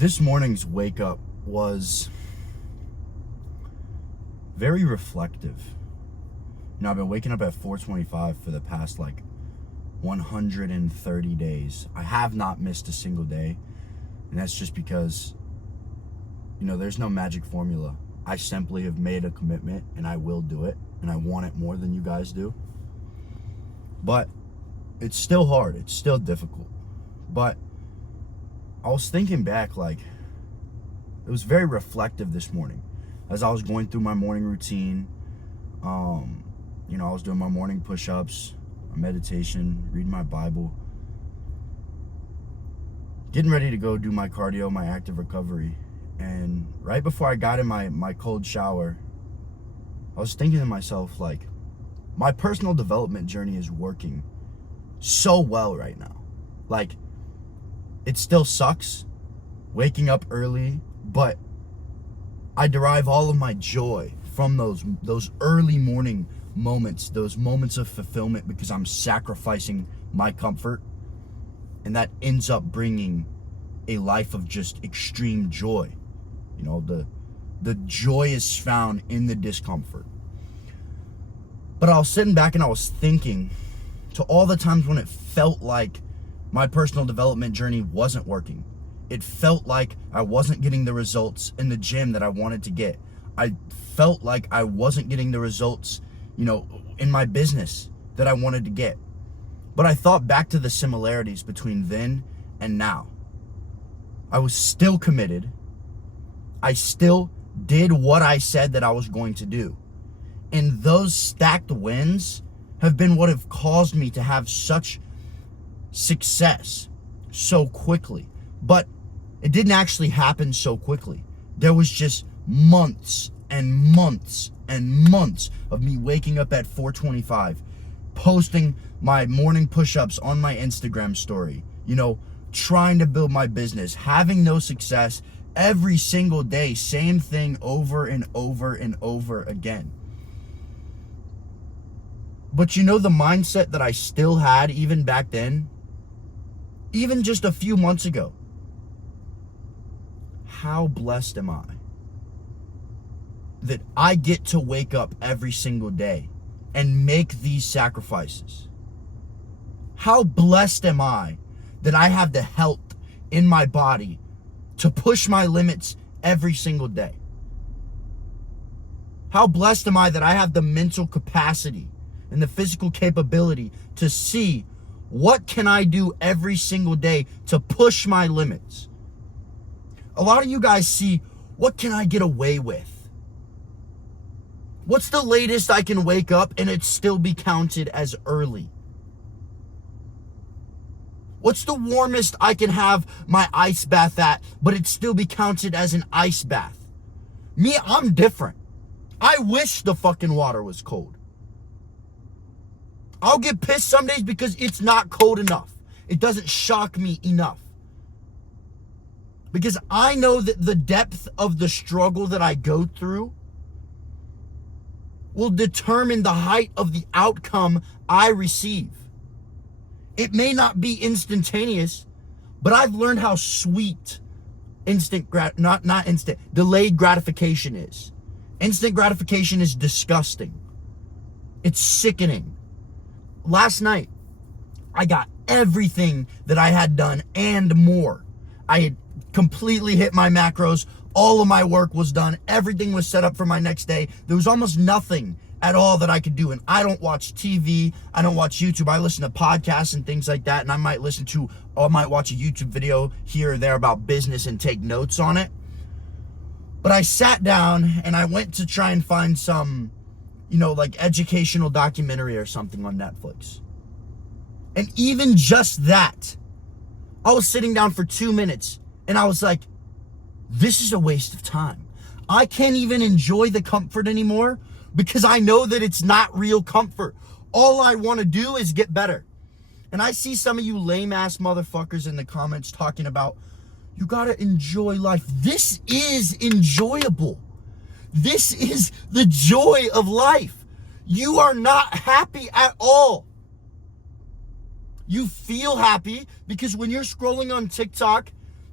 This morning's wake up was very reflective. I've been waking up at 4:25 for the past 130 days. I have not missed a single day, and that's just because there's no magic formula. I simply have made a commitment, and I will do it, and I want it more than you guys do. But it's still hard. It's still difficult. But I was thinking back, it was very reflective this morning as I was going through my morning routine. I was doing my morning push-ups, my meditation, reading my Bible, getting ready to go do my cardio, my active recovery. And right before I got in my cold shower, I was thinking to myself, my personal development journey is working so well right now. It still sucks waking up early, but I derive all of my joy from those early morning moments, those moments of fulfillment, because I'm sacrificing my comfort, and that ends up bringing a life of just extreme joy. The joy is found in the discomfort. But I was sitting back and I was thinking to all the times when it felt like my personal development journey wasn't working. It felt like I wasn't getting the results in the gym that I wanted to get. I felt like I wasn't getting the results, in my business that I wanted to get. But I thought back to the similarities between then and now. I was still committed. I still did what I said that I was going to do. And those stacked wins have been what have caused me to have such success so quickly. But it didn't actually happen so quickly. There was just months and months and months of me waking up at 4:25, posting my morning push-ups on my Instagram story, trying to build my business, having no success every single day, same thing over and over and over again. But the mindset that I still had even back then, even just a few months ago, how blessed am I that I get to wake up every single day and make these sacrifices? How blessed am I that I have the health in my body to push my limits every single day? How blessed am I that I have the mental capacity and the physical capability to see what can I do every single day to push my limits? A lot of you guys see, what can I get away with? What's the latest I can wake up and it still be counted as early? What's the warmest I can have my ice bath at, but it still be counted as an ice bath? Me, I'm different. I wish the fucking water was cold. I'll get pissed some days because it's not cold enough. It doesn't shock me enough. Because I know that the depth of the struggle that I go through will determine the height of the outcome I receive. It may not be instantaneous, but I've learned how sweet delayed gratification is. Instant gratification is disgusting. It's sickening. Last night, I got everything that I had done and more. I had completely hit my macros. All of my work was done. Everything was set up for my next day. There was almost nothing at all that I could do. And I don't watch TV. I don't watch YouTube. I listen to podcasts and things like that. And I might watch a YouTube video here or there about business and take notes on it. But I sat down and I went to try and find some, educational documentary or something on Netflix. And even just that, I was sitting down for 2 minutes and I was like, this is a waste of time. I can't even enjoy the comfort anymore because I know that it's not real comfort. All I want to do is get better. And I see some of you lame ass motherfuckers in the comments talking about, you gotta enjoy life. This is enjoyable. This is the joy of life. You are not happy at all. You feel happy because when you're scrolling on TikTok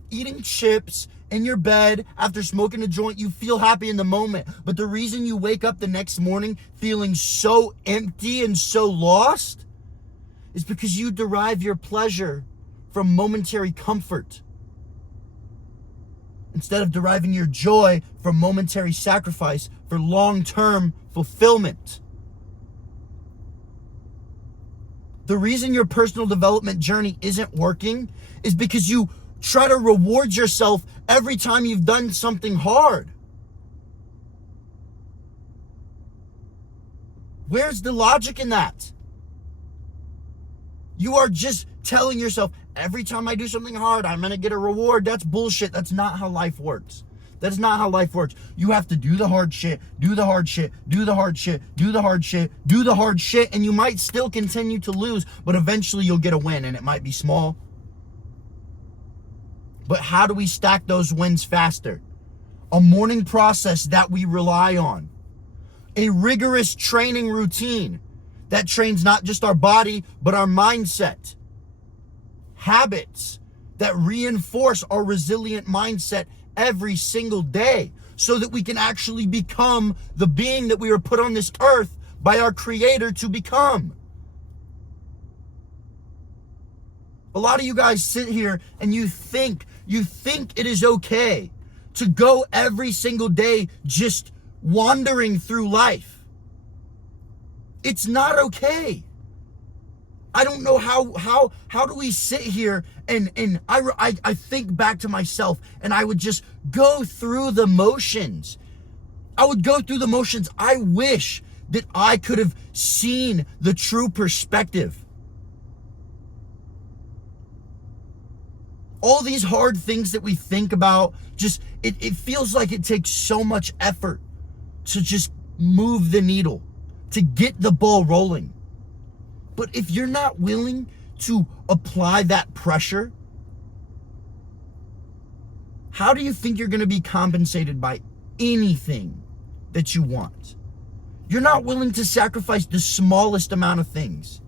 eating chips in your bed after smoking a joint. You feel happy in the moment. But the reason you wake up the next morning feeling so empty and so lost is because you derive your pleasure from momentary comfort instead of deriving your joy from momentary sacrifice for long-term fulfillment. The reason your personal development journey isn't working is because you try to reward yourself every time you've done something hard. Where's the logic in that? You are just telling yourself, every time I do something hard, I'm going to get a reward. That's bullshit. That's not how life works. That's not how life works. You have to do the hard shit, do the hard shit, do the hard shit, do the hard shit, do the hard shit, and you might still continue to lose, but eventually you'll get a win, and it might be small. But how do we stack those wins faster? A morning process that we rely on. A rigorous training routine that trains not just our body, but our mindset. Habits that reinforce our resilient mindset every single day so that we can actually become the being that we were put on this earth by our Creator to become. A lot of you guys sit here and you think it is okay to go every single day just wandering through life. It's not okay. I don't know how do we sit here and I think back to myself and I would just go through the motions. I would go through the motions. I wish that I could have seen the true perspective. All these hard things that we think about, just it feels like it takes so much effort to just move the needle, to get the ball rolling. But if you're not willing to apply that pressure, how do you think you're going to be compensated by anything that you want? You're not willing to sacrifice the smallest amount of things.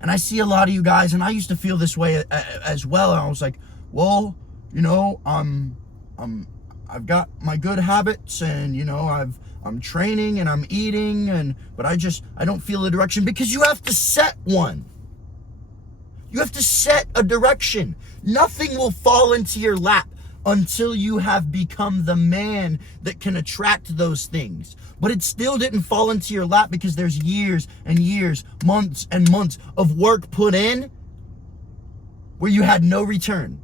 And I see a lot of you guys, and I used to feel this way as well. And I was like, well, you know, I've got my good habits, and you know, I'm training and I'm eating, but I don't feel a direction, because you have to set one. You have to set a direction. Nothing will fall into your lap until you have become the man that can attract those things. But it still didn't fall into your lap because there's years and years, months and months of work put in where you had no return.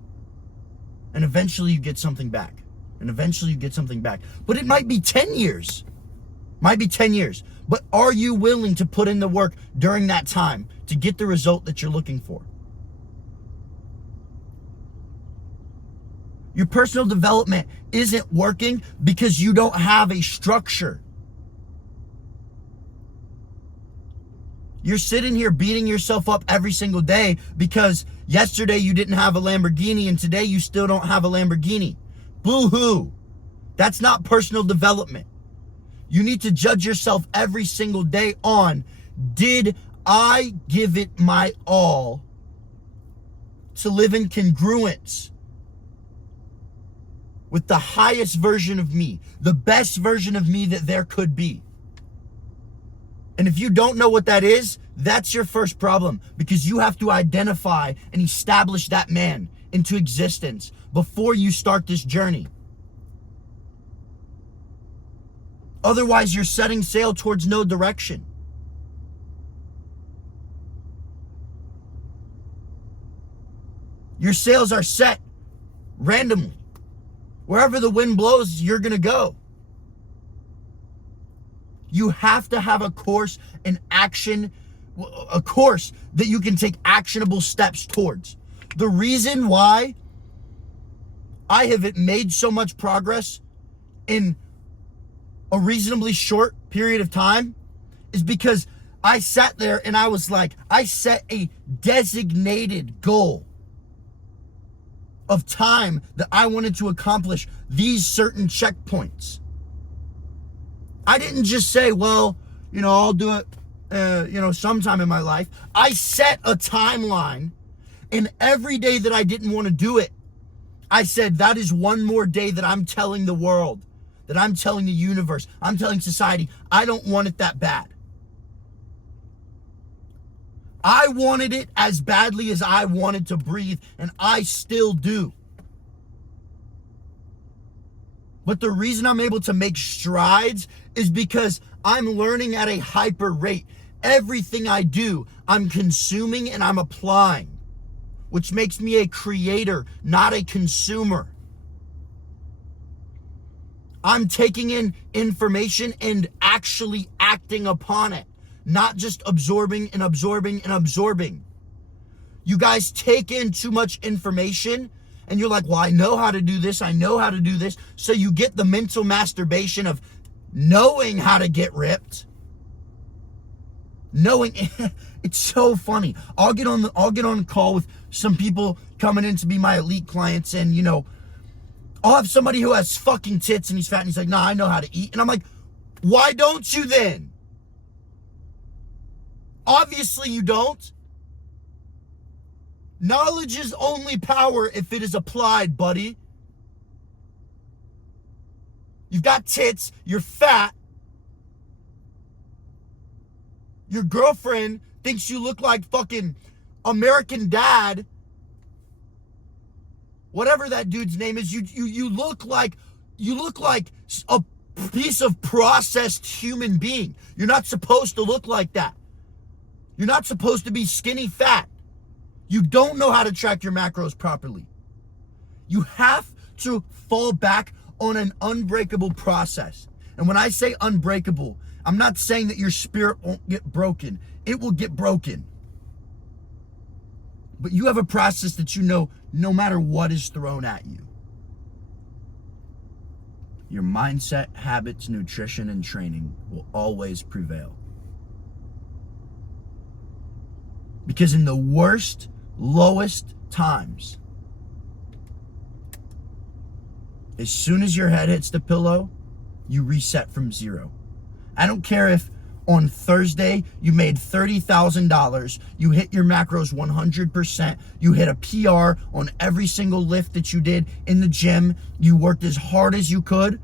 And eventually you get something back. But it might be 10 years. But are you willing to put in the work during that time to get the result that you're looking for? Your personal development isn't working because you don't have a structure. You're sitting here beating yourself up every single day because yesterday you didn't have a Lamborghini and today you still don't have a Lamborghini. Boo-hoo. That's not personal development. You need to judge yourself every single day on, did I give it my all to live in congruence with the highest version of me, the best version of me that there could be? And if you don't know what that is, that's your first problem, because you have to identify and establish that man into existence before you start this journey. Otherwise, you're setting sail towards no direction. Your sails are set randomly. Wherever the wind blows, you're going to go. You have to have a course and action, a course that you can take actionable steps towards. The reason why I have made so much progress in a reasonably short period of time is because I sat there and I was like, I set a designated goal of time that I wanted to accomplish these certain checkpoints. I didn't just say, well, you know, I'll do it, sometime in my life. I set a timeline And every day that I didn't want to do it, I said, that is one more day that I'm telling the world, that I'm telling the universe, I'm telling society, I don't want it that bad. I wanted it as badly as I wanted to breathe, and I still do. But the reason I'm able to make strides is because I'm learning at a hyper rate. Everything I do, I'm consuming and I'm applying, which makes me a creator, not a consumer. I'm taking in information and actually acting upon it, not just absorbing and absorbing and absorbing. You guys take in too much information and you're like, well, I know how to do this, I know how to do this. So you get the mental masturbation of knowing how to get ripped. Knowing, it's so funny. I'll get on a call with some people coming in to be my elite clients, and I'll have somebody who has fucking tits and he's fat and he's like, nah, I know how to eat. And I'm like, why don't you then? Obviously you don't. Knowledge is only power if it is applied, buddy. You've got tits, you're fat. Your girlfriend thinks you look like fucking American Dad. Whatever that dude's name is, you look like a piece of processed human being. You're not supposed to look like that. You're not supposed to be skinny fat. You don't know how to track your macros properly. You have to fall back on an unbreakable process. And when I say unbreakable, I'm not saying that your spirit won't get broken. It will get broken. But you have a process that no matter what is thrown at you. Your mindset, habits, nutrition, and training will always prevail. Because in the worst, lowest times, as soon as your head hits the pillow, you reset from zero. I don't care if on Thursday you made $30,000, you hit your macros 100%, you hit a PR on every single lift that you did in the gym, you worked as hard as you could.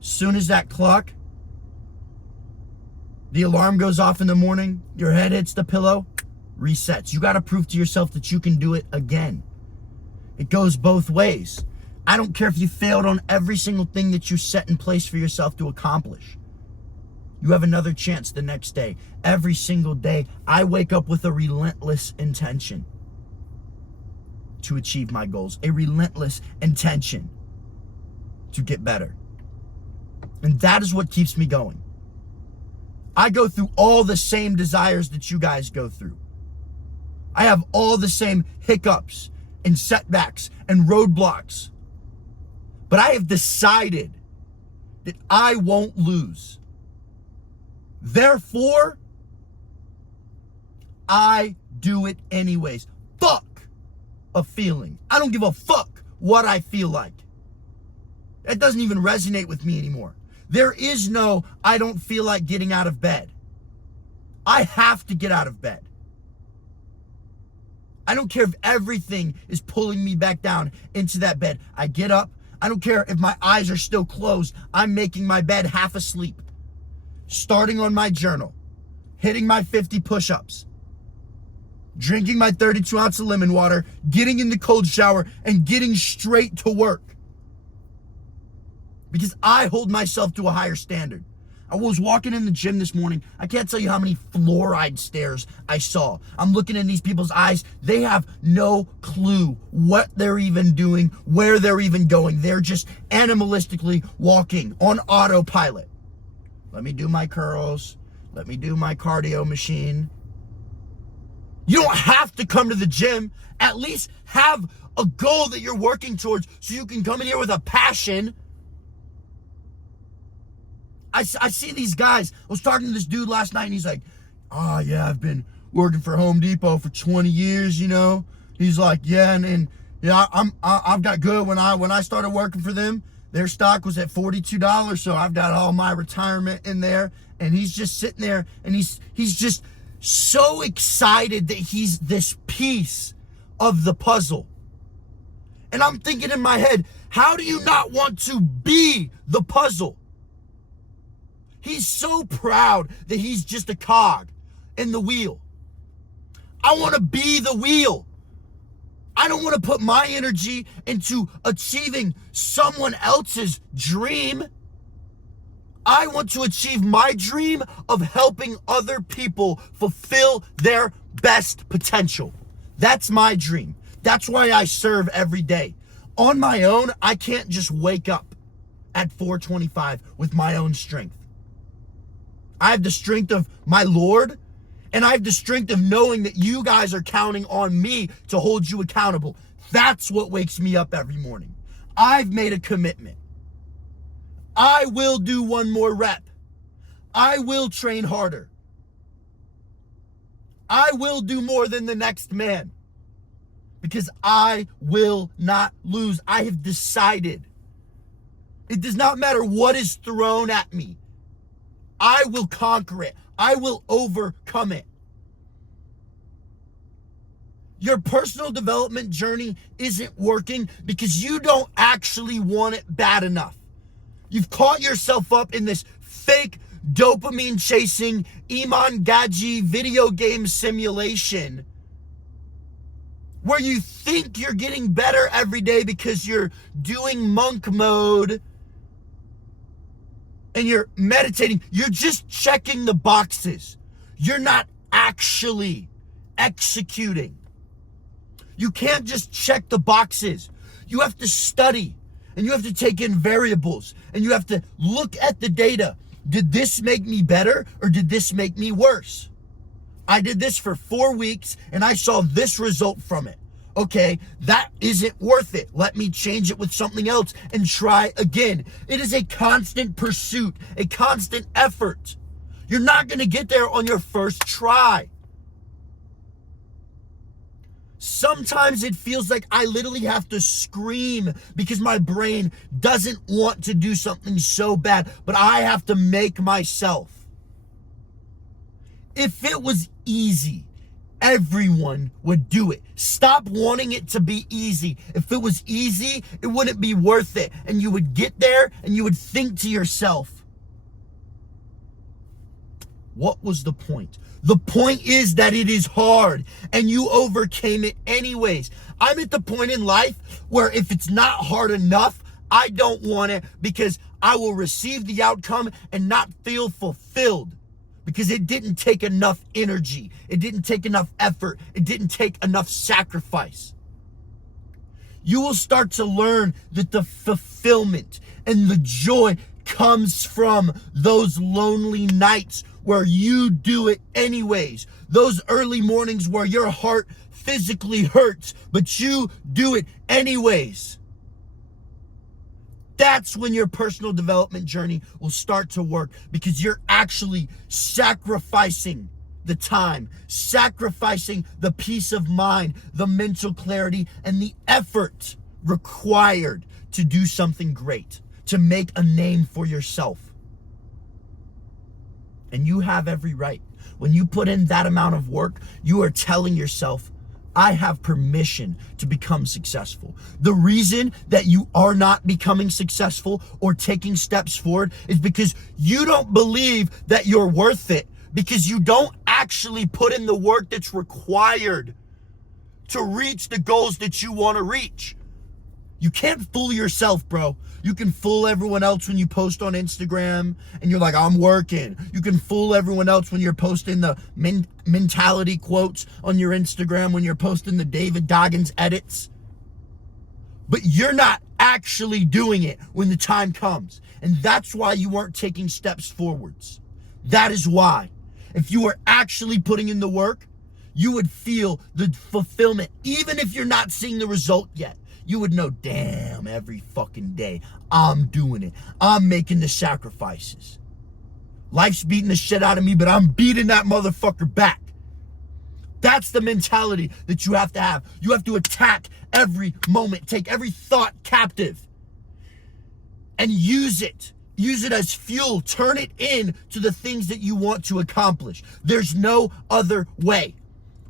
Soon as that clock, the alarm goes off in the morning, your head hits the pillow, resets. You got to prove to yourself that you can do it again. It goes both ways. I don't care if you failed on every single thing that you set in place for yourself to accomplish. You have another chance the next day. Every single day, I wake up with a relentless intention to achieve my goals, a relentless intention to get better. And that is what keeps me going. I go through all the same desires that you guys go through. I have all the same hiccups and setbacks and roadblocks. But I have decided that I won't lose. Therefore, I do it anyways. Fuck a feeling. I don't give a fuck what I feel like. That doesn't even resonate with me anymore. There is no, I don't feel like getting out of bed. I have to get out of bed. I don't care if everything is pulling me back down into that bed. I get up. I don't care if my eyes are still closed. I'm making my bed half asleep. Starting on my journal. Hitting my 50 push-ups. Drinking my 32 ounce of lemon water. Getting in the cold shower and getting straight to work. Because I hold myself to a higher standard. I was walking in the gym this morning. I can't tell you how many fluoride stares I saw. I'm looking in these people's eyes. They have no clue what they're even doing, where they're even going. They're just animalistically walking on autopilot. Let me do my curls. Let me do my cardio machine. You don't have to come to the gym. At least have a goal that you're working towards so you can come in here with a passion. I see these guys. I was talking to this dude last night and he's like, oh yeah, I've been working for Home Depot for 20 years, you know. He's like, yeah, and yeah, I've got good. When I started working for them, their stock was at $42, so I've got all my retirement in there. And he's just sitting there and he's just so excited that he's this piece of the puzzle. And I'm thinking in my head, how do you not want to be the puzzle? He's so proud that he's just a cog in the wheel. I want to be the wheel. I don't want to put my energy into achieving someone else's dream. I want to achieve my dream of helping other people fulfill their best potential. That's my dream. That's why I serve every day. On my own, I can't just wake up at 4:25 with my own strength. I have the strength of my Lord, and I have the strength of knowing that you guys are counting on me to hold you accountable. That's what wakes me up every morning. I've made a commitment. I will do one more rep. I will train harder. I will do more than the next man. Because I will not lose. I have decided. It does not matter what is thrown at me. I will conquer it. I will overcome it. Your personal development journey isn't working because you don't actually want it bad enough. You've caught yourself up in this fake dopamine chasing Iman Gaji video game simulation where you think you're getting better every day because you're doing monk mode and you're meditating. You're just checking the boxes. You're not actually executing. You can't just check the boxes. You have to study and you have to take in variables and you have to look at the data. Did this make me better or did this make me worse? I did this for 4 weeks and I saw this result from it. Okay, that isn't worth it. Let me change it with something else and try again. It is a constant pursuit, a constant effort. You're not going to get there on your first try. Sometimes it feels like I literally have to scream because my brain doesn't want to do something so bad, but I have to make myself. If it was easy, everyone would do it. Stop wanting it to be easy. If it was easy, it wouldn't be worth it. And you would get there and you would think to yourself, what was the point? The point is that it is hard and you overcame it anyways. I'm at the point in life where if it's not hard enough, I don't want it because I will receive the outcome and not feel fulfilled. Because it didn't take enough energy. It didn't take enough effort. It didn't take enough sacrifice. You will start to learn that the fulfillment and the joy comes from those lonely nights where you do it anyways. Those early mornings where your heart physically hurts, but you do it anyways. That's when your personal development journey will start to work because you're actually sacrificing the time, sacrificing the peace of mind, the mental clarity, and the effort required to do something great, to make a name for yourself. And you have every right. When you put in that amount of work, you are telling yourself, I have permission to become successful. The reason that you are not becoming successful or taking steps forward is because you don't believe that you're worth it, because you don't actually put in the work that's required to reach the goals that you want to reach. You can't fool yourself, bro. You can fool everyone else when you post on Instagram and you're like, I'm working. You can fool everyone else when you're posting the mentality quotes on your Instagram, when you're posting the David Goggins edits. But you're not actually doing it when the time comes. And that's why you weren't taking steps forwards. That is why. If you were actually putting in the work, you would feel the fulfillment, even if you're not seeing the result yet. You would know, damn, every fucking day, I'm doing it. I'm making the sacrifices. Life's beating the shit out of me, but I'm beating that motherfucker back. That's the mentality that you have to have. You have to attack every moment, take every thought captive, and use it. Use it as fuel. Turn it in to the things that you want to accomplish. There's no other way.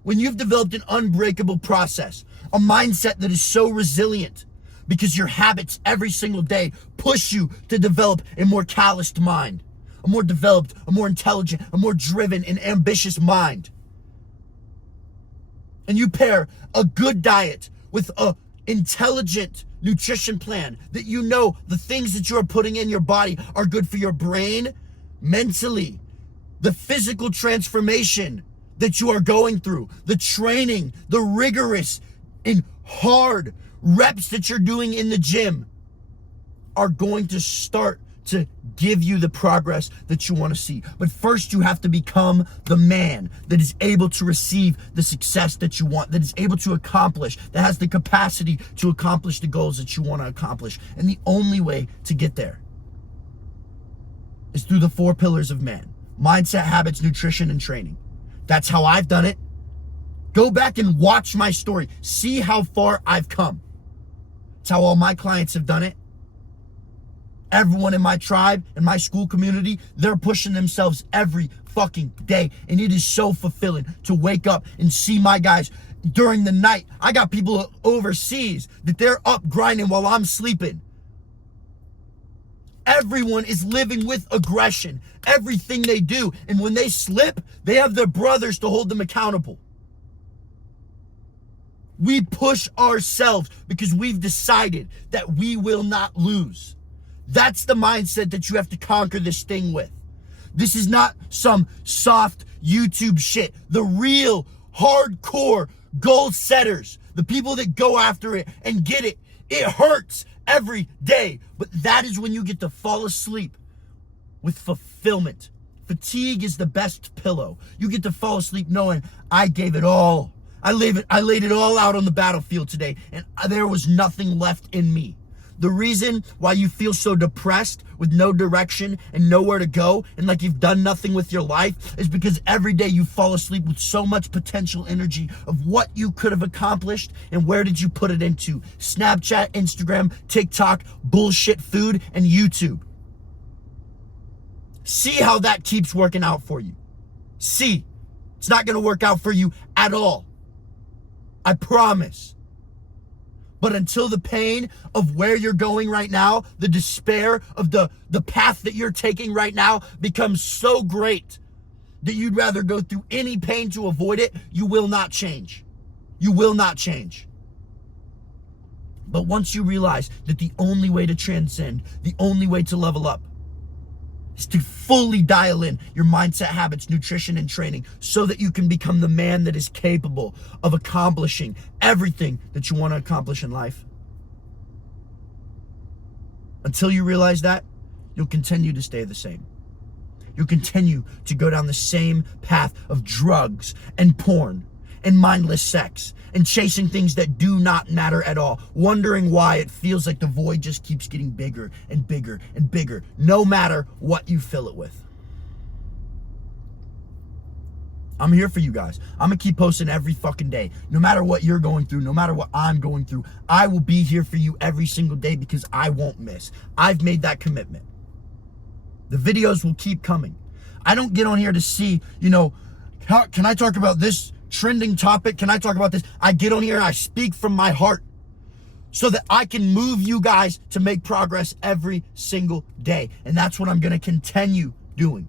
When you've developed an unbreakable process, A mindset that is so resilient because your habits every single day push you to develop a more calloused mind, a more developed, a more intelligent, a more driven and ambitious mind. And you pair a good diet with a intelligent nutrition plan that you know the things that you are putting in your body are good for your brain, mentally, the physical transformation that you are going through, the training, the rigorous and hard reps that you're doing in the gym are going to start to give you the progress that you want to see. But first, you have to become the man that is able to receive the success that you want, that is able to accomplish, that has the capacity to accomplish the goals that you want to accomplish. And the only way to get there is through the 4 pillars of man: mindset, habits, nutrition, and training. That's how I've done it. Go back and watch my story. See how far I've come. It's how all my clients have done it. Everyone in my tribe and my school community, they're pushing themselves every fucking day. And it is so fulfilling to wake up and see my guys during the night. I got people overseas that they're up grinding while I'm sleeping. Everyone is living with aggression, everything they do. And when they slip, they have their brothers to hold them accountable. We push ourselves because we've decided that we will not lose. That's the mindset that you have to conquer this thing with. This is not some soft YouTube shit. The real hardcore goal setters, the people that go after it and get it, it hurts every day. But that is when you get to fall asleep with fulfillment. Fatigue is the best pillow. You get to fall asleep knowing I gave it all. I laid it all out on the battlefield today, and there was nothing left in me. The reason why you feel so depressed with no direction and nowhere to go and like you've done nothing with your life is because every day you fall asleep with so much potential energy of what you could have accomplished, and where did you put it into? Snapchat, Instagram, TikTok, bullshit food, and YouTube. See how that keeps working out for you. See, it's not going to work out for you at all. I promise. But until the pain of where you're going right now, the despair of the path that you're taking right now becomes so great that you'd rather go through any pain to avoid it, you will not change. You will not change. But once you realize that the only way to transcend, the only way to level up, is to fully dial in your mindset, habits, nutrition, and training so that you can become the man that is capable of accomplishing everything that you want to accomplish in life. Until you realize that, you'll continue to stay the same. You'll continue to go down the same path of drugs and porn and mindless sex and chasing things that do not matter at all, wondering why it feels like the void just keeps getting bigger and bigger and bigger, no matter what you fill it with. I'm here for you guys. I'm gonna keep posting every fucking day. No matter what you're going through, no matter what I'm going through, I will be here for you every single day because I won't miss. I've made that commitment. The videos will keep coming. I don't get on here to see, can I talk about this trending topic? Can I talk about this? I get on here and I speak from my heart so that I can move you guys to make progress every single day. And that's what I'm going to continue doing.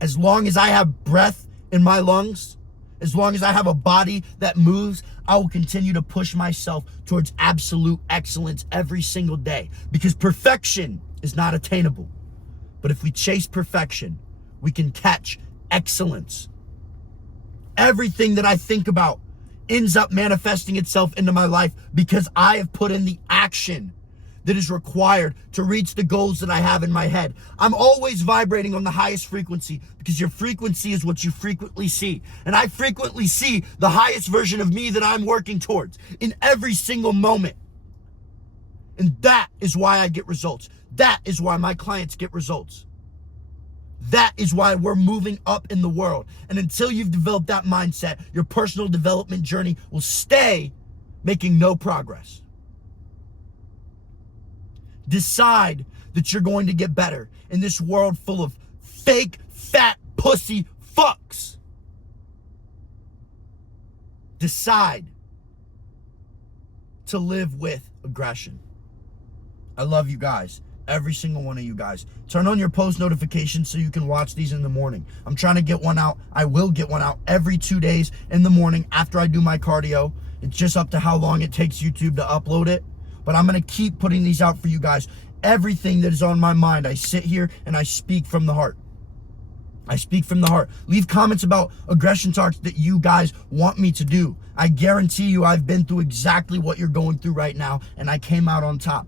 As long as I have breath in my lungs, as long as I have a body that moves, I will continue to push myself towards absolute excellence every single day, because perfection is not attainable. But if we chase perfection, we can catch excellence. Everything that I think about ends up manifesting itself into my life because I have put in the action that is required to reach the goals that I have in my head. I'm always vibrating on the highest frequency because your frequency is what you frequently see. And I frequently see the highest version of me that I'm working towards in every single moment. And that is why I get results. That is why my clients get results. That is why we're moving up in the world. And until you've developed that mindset, your personal development journey will stay making no progress. Decide that you're going to get better in this world full of fake, fat, pussy fucks. Decide to live with aggression. I love you guys. Every single one of you guys. Turn on your post notifications so you can watch these in the morning. I'm trying to get one out. I will get one out every 2 days in the morning after I do my cardio. It's just up to how long it takes YouTube to upload it. But I'm going to keep putting these out for you guys. Everything that is on my mind, I sit here and I speak from the heart. I speak from the heart. Leave comments about aggression talks that you guys want me to do. I guarantee you I've been through exactly what you're going through right now, and I came out on top.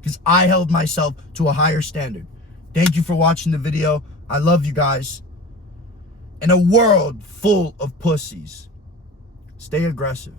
Because I held myself to a higher standard. Thank you for watching the video. I love you guys. In a world full of pussies, stay aggressive.